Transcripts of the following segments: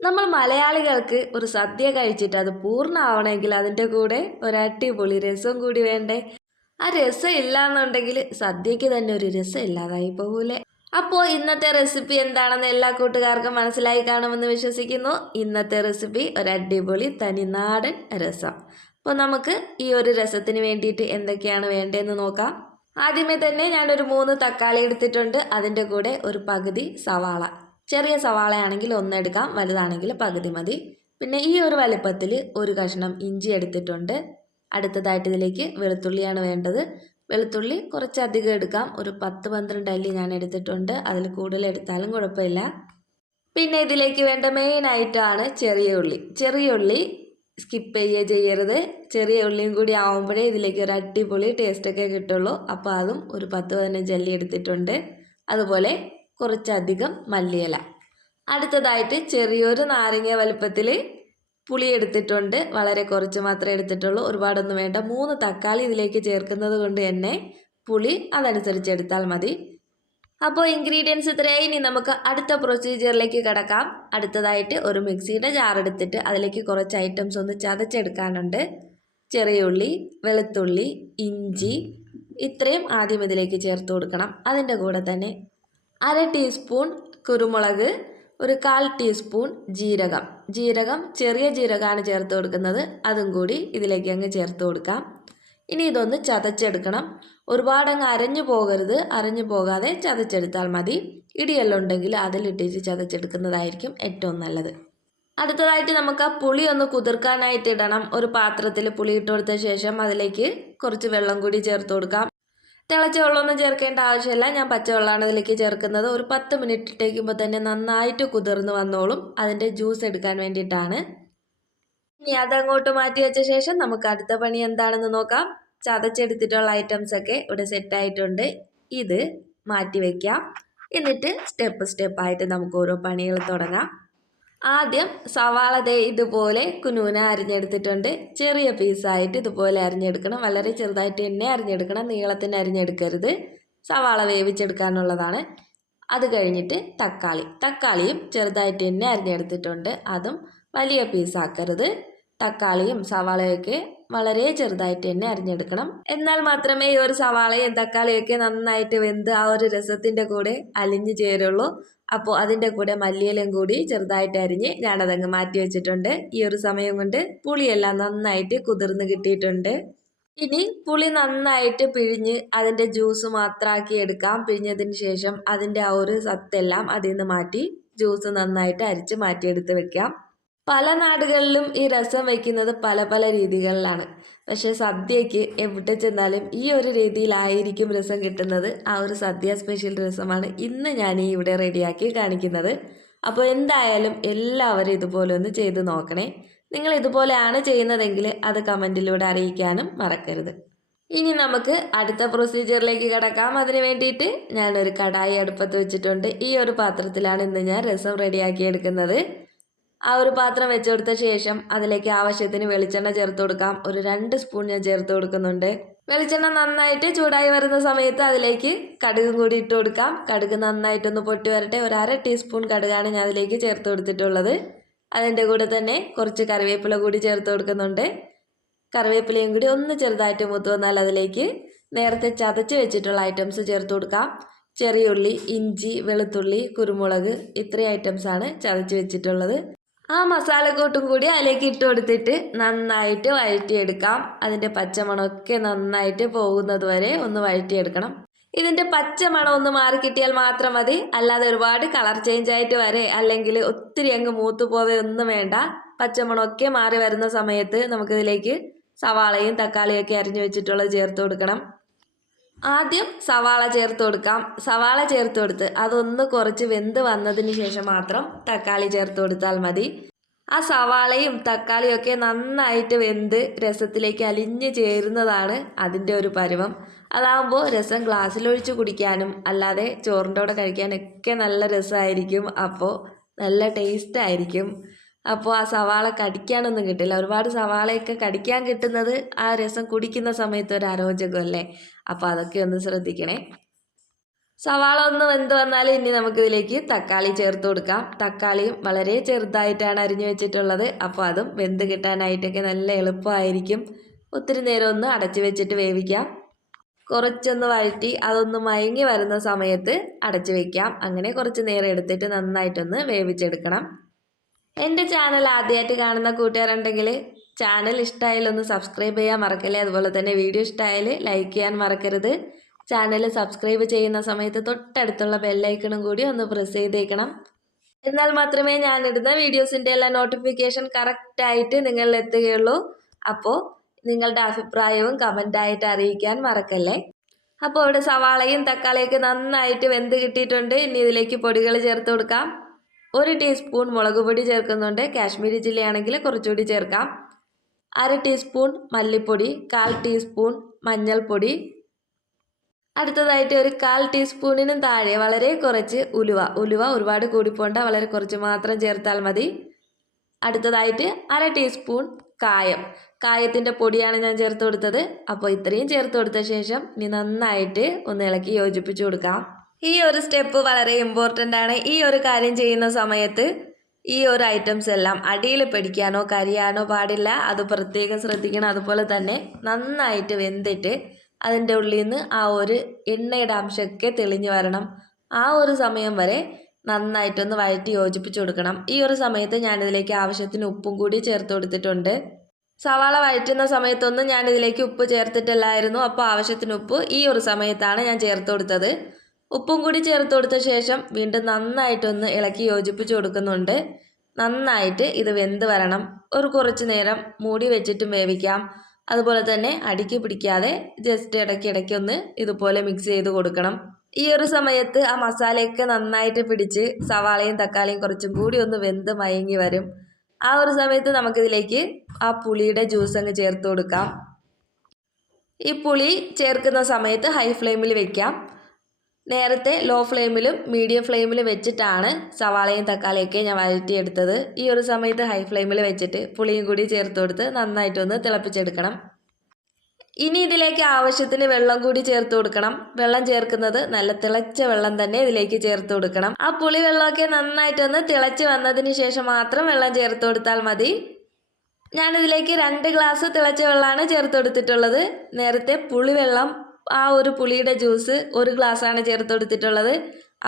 നമ്മൾ മലയാളികൾക്ക് ഒരു സദ്യ കഴിച്ചിട്ട് അത് പൂർണമാവണമെങ്കിൽ അതിന്റെ കൂടെ ഒരു അടിപൊളി രസം കൂടി വേണ്ടേ? ആ രസം ഇല്ലാന്നുണ്ടെങ്കിൽ സദ്യയ്ക്ക് തന്നെ ഒരു രസം ഇല്ലാതായി പോകൂലേ? അപ്പോൾ ഇന്നത്തെ റെസിപ്പി എന്താണെന്ന് എല്ലാ കൂട്ടുകാർക്കും മനസ്സിലായി കാണുമെന്ന് വിശ്വസിക്കുന്നു. ഇന്നത്തെ റെസിപ്പി ഒരു അടിപൊളി തനിനാടൻ രസം. അപ്പോൾ നമുക്ക് ഈ ഒരു രസത്തിന് വേണ്ടിയിട്ട് എന്തൊക്കെയാണ് വേണ്ടതെന്ന് നോക്കാം. ആദ്യമേ തന്നെ ഞാനൊരു മൂന്ന് തക്കാളി എടുത്തിട്ടുണ്ട്. അതിന്റെ കൂടെ ഒരു പകുതി സവാള. ചെറിയ സവാളയാണെങ്കിൽ ഒന്നെടുക്കാം വലുതാണെങ്കിൽ പകുതി മതി. പിന്നെ ഈ ഒരു വലിപ്പത്തിൽ ഒരു കഷ്ണം ഇഞ്ചി എടുത്തിട്ടുണ്ട്. അടുത്തതായിട്ട് ഇതിലേക്ക് വെളുത്തുള്ളിയാണ് വേണ്ടത്. വെളുത്തുള്ളി കുറച്ചധികം എടുക്കാം. ഒരു പത്ത് പന്ത്രണ്ട് അല്ലി ഞാൻ എടുത്തിട്ടുണ്ട്. അതിൽ കൂടുതൽ എടുത്താലും കുഴപ്പമില്ല. പിന്നെ ഇതിലേക്ക് വേണ്ട മെയിൻ ആയിട്ടാണ് ചെറിയ ഉള്ളി. ചെറിയ ഉള്ളി സ്കിപ്പ് ചെയ്യുക ചെയ്യരുത്. ചെറിയ ഉള്ളിയും കൂടി ആവുമ്പോഴേ ഇതിലേക്ക് ഒരു അടിപൊളി ടേസ്റ്റൊക്കെ കിട്ടുള്ളൂ. അപ്പോൾ അതും ഒരു പത്ത് പതിനഞ്ച് അല്ലി എടുത്തിട്ടുണ്ട്. അതുപോലെ കുറച്ചധികം മല്ലിയില. അടുത്തതായിട്ട് ചെറിയൊരു നാരങ്ങ വലുപ്പത്തിൽ പുളി എടുത്തിട്ടുണ്ട്. വളരെ കുറച്ച് മാത്രമേ എടുത്തിട്ടുള്ളൂ. ഒരുപാടൊന്നും വേണ്ട. മൂന്ന് തക്കാളി ഇതിലേക്ക് ചേർക്കുന്നത് കൊണ്ട് തന്നെ പുളി അതനുസരിച്ച് എടുത്താൽ മതി. അപ്പോൾ ഇൻഗ്രീഡിയൻസ് ഇത്രയായി. ഇനി നമുക്ക് അടുത്ത പ്രൊസീജിയറിലേക്ക് കിടക്കാം. അടുത്തതായിട്ട് ഒരു മിക്സിയുടെ ജാർ എടുത്തിട്ട് അതിലേക്ക് കുറച്ച് ഐറ്റംസ് ഒന്ന് ചതച്ചെടുക്കാനുണ്ട്. ചെറിയ ഉള്ളി വെളുത്തുള്ളി ഇഞ്ചി ഇത്രയും ആദ്യം ഇതിലേക്ക് ചേർത്ത് കൊടുക്കണം. അതിന്റെ കൂടെ തന്നെ അര ടീസ്പൂൺ കുരുമുളക് ഒരു കാൽ ടീസ്പൂൺ ജീരകം. ജീരകം ചെറിയ ജീരകമാണ് ചേർത്ത് കൊടുക്കുന്നത്. അതും കൂടി ഇതിലേക്ക് അങ്ങ് ചേർത്ത് കൊടുക്കാം. ഇനി ഇതൊന്ന് ചതച്ചെടുക്കണം. ഒരുപാടങ്ങ് അരഞ്ഞു പോകരുത്. അരഞ്ഞു പോകാതെ ചതച്ചെടുത്താൽ മതി. ഇടിയെല്ലാം ഉണ്ടെങ്കിൽ അതിലിട്ടിട്ട് ചതച്ചെടുക്കുന്നതായിരിക്കും ഏറ്റവും നല്ലത്. അടുത്തതായിട്ട് നമുക്ക് ആ പുളി ഒന്ന് കുതിർക്കാനായിട്ട് ഇടണം. ഒരു പാത്രത്തിൽ പുളി ഇട്ട് കൊടുത്ത ശേഷം അതിലേക്ക് കുറച്ച് വെള്ളം കൂടി ചേർത്ത് കൊടുക്കാം. തിളച്ച വെള്ളമൊന്നും ചേർക്കേണ്ട ആവശ്യമില്ല. ഞാൻ പച്ചവെള്ളമാണ് ഇതിലേക്ക് ചേർക്കുന്നത്. ഒരു പത്ത് മിനിറ്റ് ഇട്ടേക്കുമ്പോൾ തന്നെ നന്നായിട്ട് കുതിർന്ന് വന്നോളും. അതിന്റെ ജ്യൂസ് എടുക്കാൻ വേണ്ടിയിട്ടാണ്. ഇനി അതങ്ങോട്ട് മാറ്റി വെച്ച ശേഷം നമുക്ക് അടുത്ത പണി എന്താണെന്ന് നോക്കാം. ചതച്ചെടുത്തിട്ടുള്ള ഐറ്റംസ് ഒക്കെ ഇവിടെ സെറ്റായിട്ടുണ്ട് ഇത് മാറ്റി വയ്ക്കാം എന്നിട്ട് സ്റ്റെപ്പ് സ്റ്റെപ്പായിട്ട് നമുക്ക് ഓരോ പണികൾ തുടങ്ങാം. ആദ്യം സവാള ദേ ഇതുപോലെ കുനൂന അരിഞ്ഞെടുത്തിട്ടുണ്ട്. ചെറിയ പീസായിട്ട് ഇതുപോലെ അരിഞ്ഞെടുക്കണം. വളരെ ചെറുതായിട്ട് തന്നെ അരിഞ്ഞെടുക്കണം. നീളത്തിന് അരിഞ്ഞെടുക്കരുത്. സവാള വേവിച്ചെടുക്കാനുള്ളതാണ്. അത് കഴിഞ്ഞിട്ട് തക്കാളി. തക്കാളിയും ചെറുതായിട്ട് തന്നെ അരിഞ്ഞെടുത്തിട്ടുണ്ട്. അതും വലിയ പീസാക്കരുത് തക്കാളിയും സവാളയൊക്കെ വളരെ ചെറുതായിട്ട് തന്നെ അരിഞ്ഞെടുക്കണം. എന്നാൽ മാത്രമേ ഈ ഒരു സവാളയും തക്കാളിയൊക്കെ നന്നായിട്ട് വെന്ത് ആ ഒരു രസത്തിന്റെ കൂടെ അലിഞ്ഞു ചേരുള്ളൂ. അപ്പോൾ അതിന്റെ കൂടെ മല്ലിയിലും കൂടി ചെറുതായിട്ട് അരിഞ്ഞ് ഞാനതങ്ങ് മാറ്റി വെച്ചിട്ടുണ്ട്. ഈ ഒരു സമയം കൊണ്ട് പുളിയെല്ലാം നന്നായിട്ട് കുതിർന്ന് കിട്ടിയിട്ടുണ്ട്. ഇനി പുളി നന്നായിട്ട് പിഴിഞ്ഞ് അതിന്റെ ജ്യൂസ് മാത്രമാക്കി എടുക്കാം. പിഴിഞ്ഞതിന് ശേഷം അതിന്റെ ആ ഒരു സത്തെല്ലാം അതിൽ നിന്ന് മാറ്റി ജ്യൂസ് നന്നായിട്ട് അരിച്ച് മാറ്റിയെടുത്ത് വെക്കാം. പല നാടുകളിലും ഈ രസം വയ്ക്കുന്നത് പല പല രീതികളിലാണ്. പക്ഷേ സദ്യയ്ക്ക് എവിടെ ചെന്നാലും ഈ ഒരു രീതിയിലായിരിക്കും രസം കിട്ടുന്നത്. ആ ഒരു സദ്യ സ്പെഷ്യൽ രസമാണ് ഇന്ന് ഞാൻ ഈ ഇവിടെ റെഡിയാക്കി കാണിക്കുന്നത്. അപ്പോൾ എന്തായാലും എല്ലാവരും ഇതുപോലെ ഒന്ന് ചെയ്ത് നോക്കണേ. നിങ്ങൾ ഇതുപോലെയാണ് ചെയ്യുന്നതെങ്കിൽ അത് കമന്റിലൂടെ അറിയിക്കാനും മറക്കരുത്. ഇനി നമുക്ക് അടുത്ത പ്രൊസീജിയറിലേക്ക് കിടക്കാം. അതിന് വേണ്ടിയിട്ട് ഞാനൊരു കടായി അടുപ്പത്ത് വെച്ചിട്ടുണ്ട്. ഈ ഒരു പാത്രത്തിലാണ് ഇന്ന് ഞാൻ രസം റെഡിയാക്കി എടുക്കുന്നത്. ആ ഒരു പാത്രം വെച്ചെടുത്ത ശേഷം അതിലേക്ക് ആവശ്യത്തിന് വെളിച്ചെണ്ണ ചേർത്ത് കൊടുക്കാം. ഒരു രണ്ട് സ്പൂൺ ഞാൻ ചേർത്ത് കൊടുക്കുന്നുണ്ട്. വെളിച്ചെണ്ണ നന്നായിട്ട് ചൂടായി വരുന്ന സമയത്ത് അതിലേക്ക് കടുകും കൂടി ഇട്ട് കൊടുക്കാം. കടുക് നന്നായിട്ടൊന്ന് പൊട്ടി വരട്ടെ. ഒരു അര ടീസ്പൂൺ കടുകാണ് ഞാൻ അതിലേക്ക് ചേർത്ത് കൊടുത്തിട്ടുള്ളത്. അതിന്റെ കൂടെ തന്നെ കുറച്ച് കറിവേപ്പില കൂടി ചേർത്ത് കൊടുക്കുന്നുണ്ട്. കറിവേപ്പിലയും കൂടി ഒന്ന് ചെറുതായിട്ട് മുത്തു വന്നാൽ അതിലേക്ക് നേരത്തെ ചതച്ച് വെച്ചിട്ടുള്ള ഐറ്റംസ് ചേർത്ത് കൊടുക്കാം. ചെറിയുള്ളി ഇഞ്ചി വെളുത്തുള്ളി കുരുമുളക് ഇത്രയും ഐറ്റംസാണ് ചതച്ച് വെച്ചിട്ടുള്ളത്. ആ മസാലക്കൂട്ടും കൂടി അതിലേക്ക് ഇട്ട് കൊടുത്തിട്ട് നന്നായിട്ട് വഴറ്റിയെടുക്കാം. അതിന്റെ പച്ചമണമൊക്കെ നന്നായിട്ട് പോകുന്നത് വരെ ഒന്ന് വഴറ്റിയെടുക്കണം. ഇതിന്റെ പച്ചമണം ഒന്ന് മാറി കിട്ടിയാൽ മാത്രം മതി. അല്ലാതെ ഒരുപാട് കളർ ചേഞ്ച് ആയിട്ട് വരെ അല്ലെങ്കിൽ ഒത്തിരി അങ്ങ് മൂത്തു പോവേ ഒന്നും വേണ്ട. പച്ചമണമൊക്കെ മാറി വരുന്ന സമയത്ത് നമുക്കിതിലേക്ക് സവാളയും തക്കാളിയും ഒക്കെ അരിഞ്ഞു വെച്ചിട്ടുള്ളത് ചേർത്ത് കൊടുക്കണം. ആദ്യം സവാള ചേർത്ത് കൊടുക്കാം. സവാള ചേർത്ത് കൊടുത്ത് അതൊന്ന് കുറച്ച് വെന്ത് വന്നതിന് ശേഷം മാത്രം തക്കാളി ചേർത്ത് കൊടുത്താൽ മതി. ആ സവാളയും തക്കാളിയും ഒക്കെ നന്നായിട്ട് വെന്ത് രസത്തിലേക്ക് അലിഞ്ഞ് ചേരുന്നതാണ് അതിന്റെ ഒരു പരുവം. അതാകുമ്പോൾ രസം ഗ്ലാസ്സിലൊഴിച്ച് കുടിക്കാനും അല്ലാതെ ചോറിന്റെ കൂടെ കഴിക്കാനൊക്കെ നല്ല രസമായിരിക്കും. അപ്പോൾ നല്ല ടേസ്റ്റ് ആയിരിക്കും. അപ്പോൾ ആ സവാള കടിക്കാനൊന്നും കിട്ടില്ല. ഒരുപാട് സവാളയൊക്കെ കടിക്കാൻ കിട്ടുന്നത് ആ രസം കുടിക്കുന്ന സമയത്ത് ഒരു അരോചകമല്ലേ അപ്പോൾ അതൊക്കെ ഒന്ന് ശ്രദ്ധിക്കണേ. സവാള ഒന്ന് വെന്ത് വന്നാൽ ഇനി നമുക്കിതിലേക്ക് തക്കാളി ചേർത്ത് കൊടുക്കാം. തക്കാളിയും വളരെ ചെറുതായിട്ടാണ് അരിഞ്ഞു വെച്ചിട്ടുള്ളത്. അപ്പോൾ അതും വെന്ത് കിട്ടാനായിട്ടൊക്കെ നല്ല എളുപ്പമായിരിക്കും. ഒത്തിരി നേരം ഒന്ന് അടച്ചു വെച്ചിട്ട് വേവിക്കാം. കുറച്ചൊന്ന് വഴറ്റി അതൊന്ന് മയങ്ങി വരുന്ന സമയത്ത് അടച്ചു വയ്ക്കാം അങ്ങനെ കുറച്ച് നേരം എടുത്തിട്ട് നന്നായിട്ടൊന്ന് വേവിച്ചെടുക്കണം. എന്റെ ചാനൽ ആദ്യമായിട്ട് കാണുന്ന കൂട്ടുകാരുണ്ടെങ്കിൽ ചാനൽ ഇഷ്ടമായാലും ഒന്ന് സബ്സ്ക്രൈബ് ചെയ്യാൻ മറക്കല്ലേ? അതുപോലെ തന്നെ വീഡിയോ ഇഷ്ടമായാൽ ലൈക്ക് ചെയ്യാൻ മറക്കരുത്. ചാനൽ സബ്സ്ക്രൈബ് ചെയ്യുന്ന സമയത്ത് തൊട്ടടുത്തുള്ള ബെല്ലൈക്കണും കൂടി ഒന്ന് പ്രസ് ചെയ്തേക്കണം. എന്നാൽ മാത്രമേ ഞാൻ ഇടുന്ന വീഡിയോസിന്റെ എല്ലാ നോട്ടിഫിക്കേഷൻ കറക്റ്റായിട്ട് നിങ്ങളിൽ എത്തുകയുള്ളൂ. അപ്പോൾ നിങ്ങളുടെ അഭിപ്രായവും കമന്റായിട്ട് അറിയിക്കാൻ മറക്കല്ലേ? അപ്പോൾ ഇവിടെ സവാളയും തക്കാളിയൊക്കെ നന്നായിട്ട് വെന്ത് കിട്ടിയിട്ടുണ്ട്. ഇനി ഇതിലേക്ക് പൊടികൾ ചേർത്ത് കൊടുക്കാം. ഒരു ടീസ്പൂൺ മുളക് പൊടി ചേർക്കുന്നുണ്ട്. കാശ്മീരി ചില്ലി ആണെങ്കിൽ കുറച്ചുകൂടി ചേർക്കാം. അര ടീസ്പൂൺ മല്ലിപ്പൊടി കാൽ ടീസ്പൂൺ മഞ്ഞൾപ്പൊടി. അടുത്തതായിട്ട് ഒരു കാൽ ടീസ്പൂണിനും താഴെ വളരെ കുറച്ച് ഉലുവ. ഉലുവ ഒരുപാട് കൂടിപ്പോണ്ട വളരെ കുറച്ച് മാത്രം ചേർത്താൽ മതി. അടുത്തതായിട്ട് അര ടീസ്പൂൺ കായം. കായത്തിന്റെ പൊടിയാണ് ഞാൻ ചേർത്ത് കൊടുത്തത്. അപ്പോൾ ഇത്രയും ചേർത്ത് കൊടുത്ത ശേഷം ഇനി നന്നായിട്ട് ഒന്ന് ഇളക്കി യോജിപ്പിച്ച് കൊടുക്കാം. ഈ ഒരു സ്റ്റെപ്പ് വളരെ ഇമ്പോർട്ടന്റ് ആണ്. ഈ ഒരു കാര്യം ചെയ്യുന്ന സമയത്ത് ഈ ഒരു ഐറ്റംസ് എല്ലാം അടിയിൽ പിടിക്കാനോ കരിയാനോ പാടില്ല. അത് പ്രത്യേകം ശ്രദ്ധിക്കണം. അതുപോലെ തന്നെ നന്നായിട്ട് വെന്തിട്ട് അതിന്റെ ഉള്ളിൽ നിന്ന് ആ ഒരു എണ്ണയുടെ അംശമൊക്കെ തെളിഞ്ഞു വരണം. ആ ഒരു സമയം വരെ നന്നായിട്ടൊന്ന് വഴറ്റി യോജിപ്പിച്ചു കൊടുക്കണം. ഈ ഒരു സമയത്ത് ഞാനിതിലേക്ക് ആവശ്യത്തിന് ഉപ്പും കൂടി ചേർത്ത് കൊടുത്തിട്ടുണ്ട്. സവാള വഴറ്റുന്ന സമയത്തൊന്നും ഞാനിതിലേക്ക് ഉപ്പ് ചേർത്തിട്ടില്ലായിരുന്നു. അപ്പോൾ ആവശ്യത്തിന് ഉപ്പ് ഈ ഒരു സമയത്താണ് ഞാൻ ചേർത്ത് കൊടുത്തത്. ഉപ്പും കൂടി ചേർത്ത് കൊടുത്ത ശേഷം വീണ്ടും നന്നായിട്ടൊന്ന് ഇളക്കി യോജിപ്പിച്ച് കൊടുക്കുന്നുണ്ട്. നന്നായിട്ട് ഇത് വെന്ത് വരണം. ഒരു കുറച്ച് നേരം മൂടി വെച്ചിട്ടും വേവിക്കാം. അതുപോലെ തന്നെ അടുക്കി പിടിക്കാതെ ജസ്റ്റ് ഇടയ്ക്ക് ഇടയ്ക്ക് ഒന്ന് ഇതുപോലെ മിക്സ് ചെയ്ത് കൊടുക്കണം. ഈ ഒരു സമയത്ത് ആ മസാലയൊക്കെ നന്നായിട്ട് പിടിച്ച് സവാളയും തക്കാളിയും കുറച്ചും കൂടി ഒന്ന് വെന്ത് മയങ്ങി വരും. ആ ഒരു സമയത്ത് നമുക്കിതിലേക്ക് ആ പുളിയുടെ ജ്യൂസ് അങ്ങ് ചേർത്ത് കൊടുക്കാം. ഈ പുളി ചേർക്കുന്ന സമയത്ത് ഹൈ ഫ്ലെയിമിൽ വെക്കാം. നേരത്തെ ലോ ഫ്ലെയിമിലും മീഡിയം ഫ്ലെയിമിലും വെച്ചിട്ടാണ് സവാളയും തക്കാളിയൊക്കെ ഞാൻ വഴറ്റിയെടുത്തത്. ഈ ഒരു സമയത്ത് ഹൈ ഫ്ലെയിമിൽ വെച്ചിട്ട് പുളിയും കൂടി ചേർത്ത് കൊടുത്ത് നന്നായിട്ടൊന്ന് തിളപ്പിച്ചെടുക്കണം. ഇനി ഇതിലേക്ക് ആവശ്യത്തിന് വെള്ളം കൂടി ചേർത്ത് കൊടുക്കണം. വെള്ളം ചേർക്കുന്നത് നല്ല തിളച്ച വെള്ളം തന്നെ ഇതിലേക്ക് ചേർത്ത് കൊടുക്കണം. ആ പുളി വെള്ളമൊക്കെ നന്നായിട്ടൊന്ന് തിളച്ച് വന്നതിന് ശേഷം മാത്രം വെള്ളം ചേർത്ത് കൊടുത്താൽ മതി. ഞാനിതിലേക്ക് രണ്ട് ഗ്ലാസ് തിളച്ച വെള്ളമാണ് ചേർത്ത് കൊടുത്തിട്ടുള്ളത്. നേരത്തെ പുളിവെള്ളം ആ ഒരു പുളിയുടെ ജ്യൂസ് ഒരു ഗ്ലാസ്സാണ് ചേർത്ത് കൊടുത്തിട്ടുള്ളത്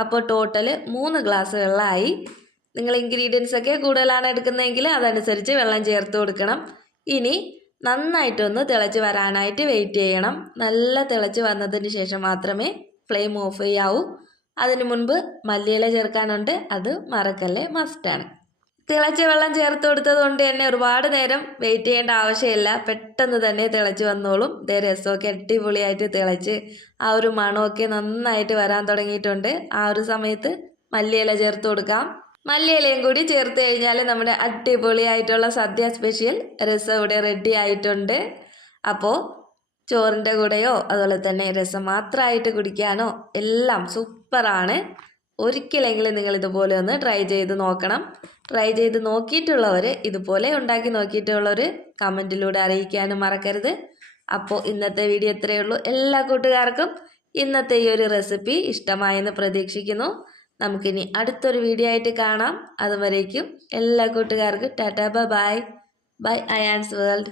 അപ്പോൾ ടോട്ടൽ മൂന്ന് ഗ്ലാസ് വെള്ളമായി നിങ്ങൾ ഇൻഗ്രീഡിയൻസ് ഒക്കെ കൂടുതലാണ് എടുക്കുന്നതെങ്കിൽ അതനുസരിച്ച് വെള്ളം ചേർത്ത് കൊടുക്കണം. ഇനി നന്നായിട്ടൊന്ന് തിളച്ച് വരാനായിട്ട് വെയിറ്റ് ചെയ്യണം. നല്ല തിളച്ച് വന്നതിന് ശേഷം മാത്രമേ ഫ്ലെയിം ഓഫ് ചെയ്യാവൂ. അതിനു മുൻപ് മല്ലിയില ചേർക്കാനുണ്ട്. അത് മറക്കല്ലേ മസ്റ്റാണ് തിളച്ച വെള്ളം ചേർത്ത് കൊടുത്തത് കൊണ്ട് തന്നെ ഒരുപാട് നേരം വെയിറ്റ് ചെയ്യേണ്ട ആവശ്യമില്ല. പെട്ടെന്ന് തന്നെ തിളച്ച് വന്നോളും. ഇതേ രസമൊക്കെ അടിപൊളിയായിട്ട് തിളച്ച് ആ ഒരു മണമൊക്കെ നന്നായിട്ട് വരാൻ തുടങ്ങിയിട്ടുണ്ട്. ആ ഒരു സമയത്ത് മല്ലിയില ചേർത്ത് കൊടുക്കാം. മല്ലിയിലയും കൂടി ചേർത്ത് കഴിഞ്ഞാൽ നമ്മുടെ അടിപൊളിയായിട്ടുള്ള സദ്യ സ്പെഷ്യൽ രസം ഇവിടെ റെഡി ആയിട്ടുണ്ട്. അപ്പോൾ ചോറിന്റെ കൂടെയോ അതുപോലെ തന്നെ രസം മാത്രമായിട്ട് കുടിക്കാനോ എല്ലാം സൂപ്പറാണ് ഒരിക്കലെങ്കിലും നിങ്ങൾ ഇതുപോലെ ഒന്ന് ട്രൈ ചെയ്ത് നോക്കണം. ട്രൈ ചെയ്ത് നോക്കിയിട്ടുള്ളവർ ഇതുപോലെ ഉണ്ടാക്കി നോക്കിയിട്ടുള്ളവർ കമന്റിലൂടെ അറിയിക്കാനും മറക്കരുത്. അപ്പോൾ ഇന്നത്തെ വീഡിയോ ഇത്രയേ ഉള്ളൂ. എല്ലാ കൂട്ടുകാർക്കും ഇന്നത്തെ ഈ ഒരു റെസിപ്പി ഇഷ്ടമായെന്ന് പ്രതീക്ഷിക്കുന്നു. നമുക്കിനി അടുത്തൊരു വീഡിയോ ആയിട്ട് കാണാം. അതുവരേക്കും എല്ലാ കൂട്ടുകാർക്കും tata bye bye Ayaan's world